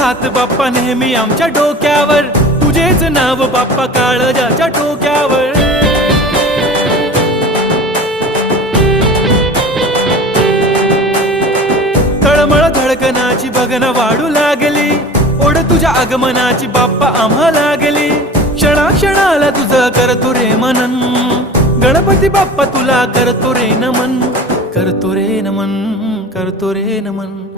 हात बाप्पा नेहमी आमच्या डोक्यावर, तुझेच नाव बाप्पा काळजाच्या टोक्यावर. तळमळ धडकनाची बघन वाढू लागली, ओढ तुझ्या आगमनाची बाप्पा आम्हा लागली. क्षणाक्षणाला तुझं करतो रे मनन, गणपती बाप्पा तुला करतो रे नमन, करतो रे नमन, करतो रे नमन.